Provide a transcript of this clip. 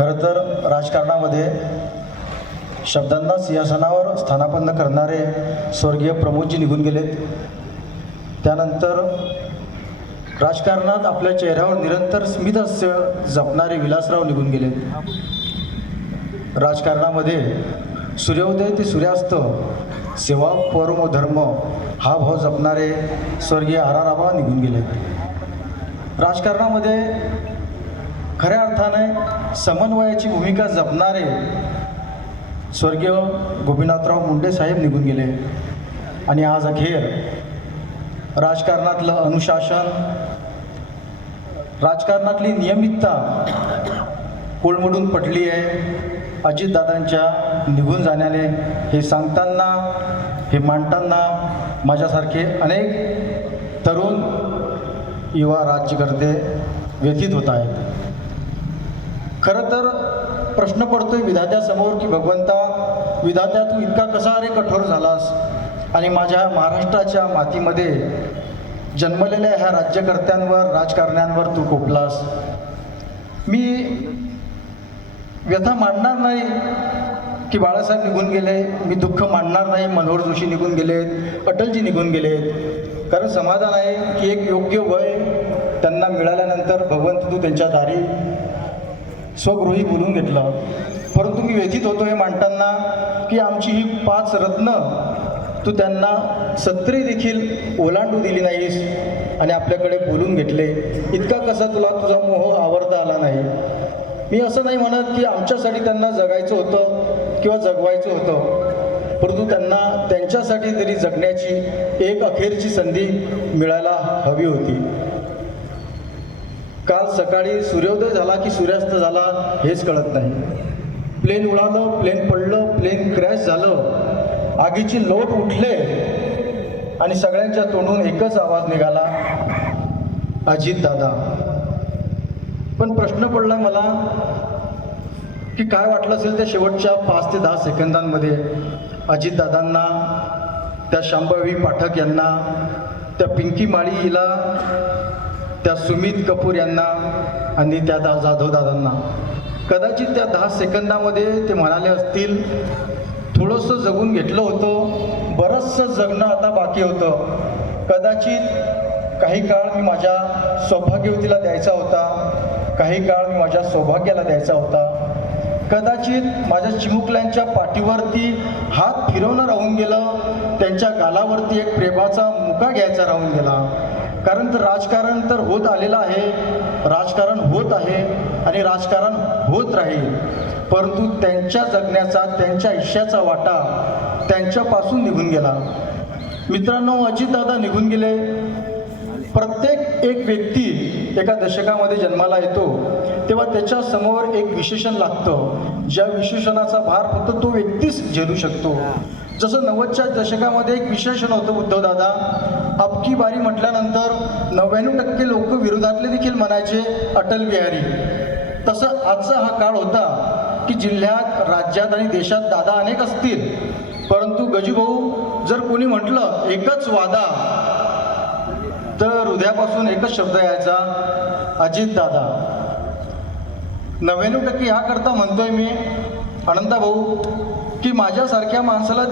खरं तर राजकारणामध्ये शब्दांना सिंहासनावर स्थानापन्न करणारे स्वर्गीय प्रमोदजी निघून गेलेत। त्यानंतर राजकारणात आपल्या चेहऱ्यावर निरंतर स्मितहास्य जपणारे विलासराव निघून गेलेत। राजकारणामध्ये सूर्योदय ते सूर्यास्त सेवा परमो धर्म हा भाव जपणारे स्वर्गीय आराराबा निघून गेलेत। राजकारणामध्ये खऱ्या अर्थाने समन्वयाची भूमिका जपणारे स्वर्गीय गोपीनाथराव मुंडे साहेब निघून गेले। आणि आज अखेर राजकारणातलं अनुशासन, राजकारणातली नियमितता कोलमडून पडली आहे। अजितदादांच्या निघून जाण्याने हे सांगताना, हे मांडताना माझ्यासारखे अनेक तरुण युवा राज्यकर्ते व्यथित होत आहेत। खरं तर प्रश्न पडतोय विधात्यासमोर की भगवंता, विधात्या तू इतका कसा रे कठोर झालास आणि माझ्या महाराष्ट्राच्या मातीमध्ये जन्मलेल्या ह्या राज्यकर्त्यांवर, राजकारण्यांवर तू कोपलास। मी व्यथा मांडणार नाही की बाळासाहेब निघून गेले, मी दुःख मांडणार नाही मनोहर जोशी निघून गेलेत, अटलजी निघून गेलेत। कारण समाधान आहे की एक योग्य वय त्यांना मिळाल्यानंतर भगवंत तू त्यांच्या दारी स्वगृही बोलून घेतलं। परंतु मी व्यथित होतो हे मांडताना की आमची ही 5 रत्न तू त्यांना सत्री देखील ओलांडू दिली नाहीस आणि आपल्याकडे बोलून घेतले। इतका कसा तुला तुझा मोह आवरता आला नाही। मी असं नाही म्हणत की आमच्यासाठी त्यांना जगायचं होतं किंवा जगवायचं होतं, परंतु त्यांना त्यांच्यासाठी तरी जगण्याची एक अखेरची संधी मिळायला हवी होती। काल सकाळी सूर्योदय झाला की सूर्यास्त झाला हेच कळत नाही। प्लेन उडालं, प्लेन पडलं, प्लेन क्रॅश झालं, आगीची लोट उठले आणि सगळ्यांच्या तोंडून एकच आवाज निघाला, अजितदादा। पण प्रश्न पडला मला की काय वाटलं असेल त्या शेवटच्या 5 ते 10 सेकंदांमध्ये अजितदादांना, त्या शांभवी पाठक यांना, त्या पिंकी माळी हिला, त्या सुमित कपूर यांना आणि त्या जाधव दादांना। कदाचित त्या 10 सेकंदामध्ये ते म्हणाले असतील, थोडंसं जगून घेतलं होतं, बरंचसं जगणं आता बाकी होतं। कदाचित काही काळ मी माझ्या सौभाग्यवतीला द्यायचा होता, काही काळ मी माझ्या सौभाग्याला द्यायचा होता। कदाचित माझ्या चिमुकल्यांच्या पाठीवरती हात फिरवणं राहून गेलं, त्यांच्या गालावरती एक प्रेमाचा मुका घ्यायचा राहून गेला। कारण तर राजकारण तर होत आलेलं आहे, राजकारण होत आहे आणि राजकारण होत राहील, परंतु त्यांच्या जगण्याचा, त्यांच्या आयुष्याचा वाटा त्यांच्यापासून निघून गेला। मित्रांनो, अजितदादा निघून गेले। प्रत्येक एक व्यक्ती एका दशकामध्ये जन्माला येतो तेव्हा त्याच्या समोर एक विशेषण लागतं, ज्या विशेषणाचा भार फक्त तो व्यक्तीच झेलू शकतो। जसं 90च्या दशकामध्ये एक विशेषण होतं उद्धवदादा, अबकी बारी म्हटल्यानंतर 99% लोक विरोधातले देखील म्हणायचे अटल बिहारी। तसं आजचा हा काळ होता की जिल्ह्यात, राज्यात आणि देशात दादा अनेक असतील, परंतु गजूभाऊ जर कोणी म्हटलं एकच वादा, तर हृदयापासून एकच शब्द यायचा, अजितदादा। 99% ह्या करता म्हणतोय मी, अनंता भाऊ, की माझ्यासारख्या माणसाला